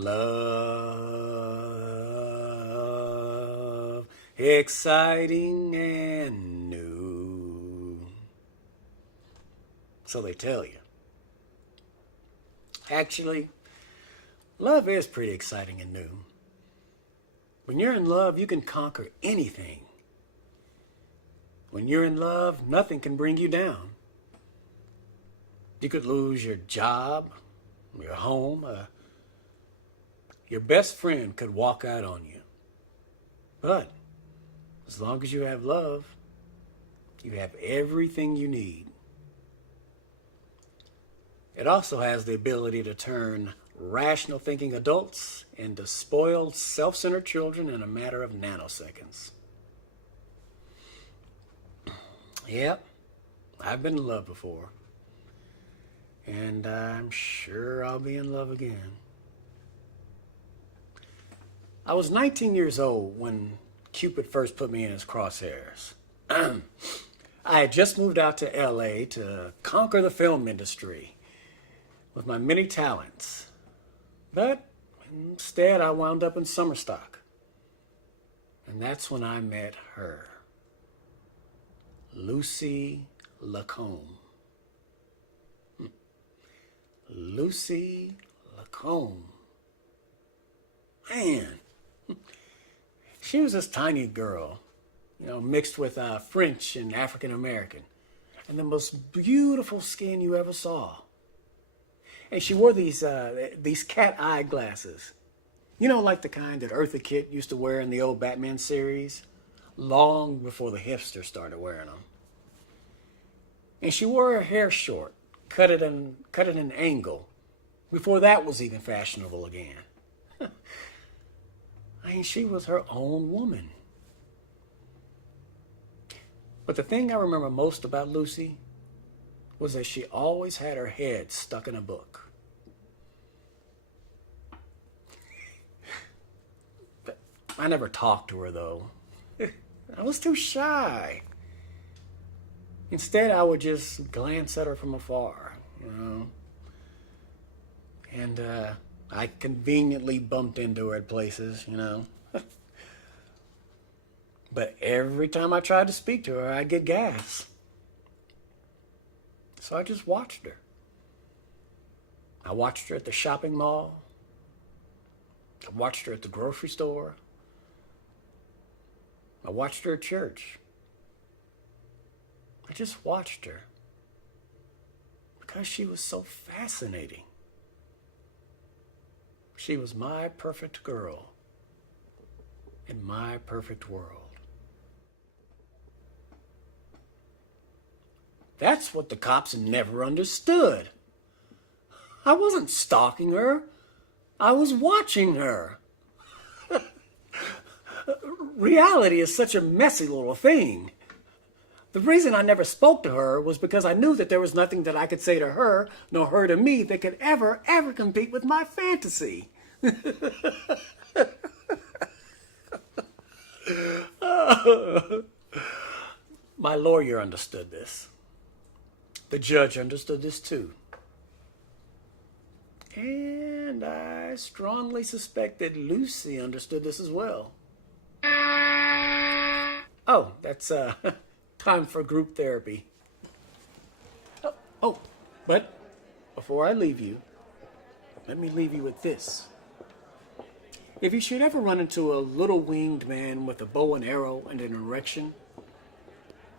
Love, exciting and new. So they tell you. Actually, love is pretty exciting and new. When you're in love, you can conquer anything. When you're in love, nothing can bring you down. You could lose your job, your home, your best friend could walk out on you. But as long as you have love, you have everything you need. It also has the ability to turn rational thinking adults into spoiled, self-centered children in a matter of nanoseconds. Yep, I've been in love before. And I'm sure I'll be in love again. I was 19 years old when Cupid first put me in his crosshairs. I had just moved out to LA to conquer the film industry with my many talents. But instead, I wound up in Summerstock. And that's when I met her, Lucy Lacombe. Lucy Lacombe. Man, she was this tiny girl, mixed with French and African American, and the most beautiful skin you ever saw. And she wore these cat eye glasses, like the kind that Eartha Kitt used to wear in the old Batman series, long before the hipsters started wearing them. And she wore her hair short, cut it in an angle, before that was even fashionable again. She was her own woman. But the thing I remember most about Lucy was that she always had her head stuck in a book. But I never talked to her, though. I was too shy. Instead, I would just glance at her from afar, And I conveniently bumped into her at places, But every time I tried to speak to her, I'd get gas. So I just watched her. I watched her at the shopping mall. I watched her at the grocery store. I watched her at church. I just watched her because she was so fascinating. She was my perfect girl in my perfect world. That's what the cops never understood. I wasn't stalking her. I was watching her. Reality is such a messy little thing. The reason I never spoke to her was because I knew that there was nothing that I could say to her, nor her to me, that could ever compete with my fantasy. My lawyer understood this. The judge understood this too. And I strongly suspect that Lucy understood this as well. Oh, that's time for group therapy. But before I leave you, let me leave you with this. If you should ever run into a little winged man with a bow and arrow and an erection,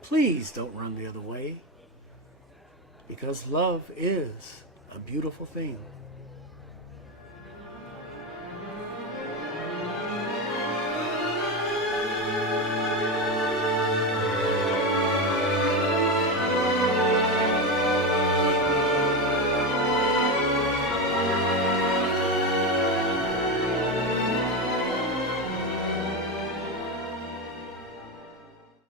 please don't run the other way, because love is a beautiful thing.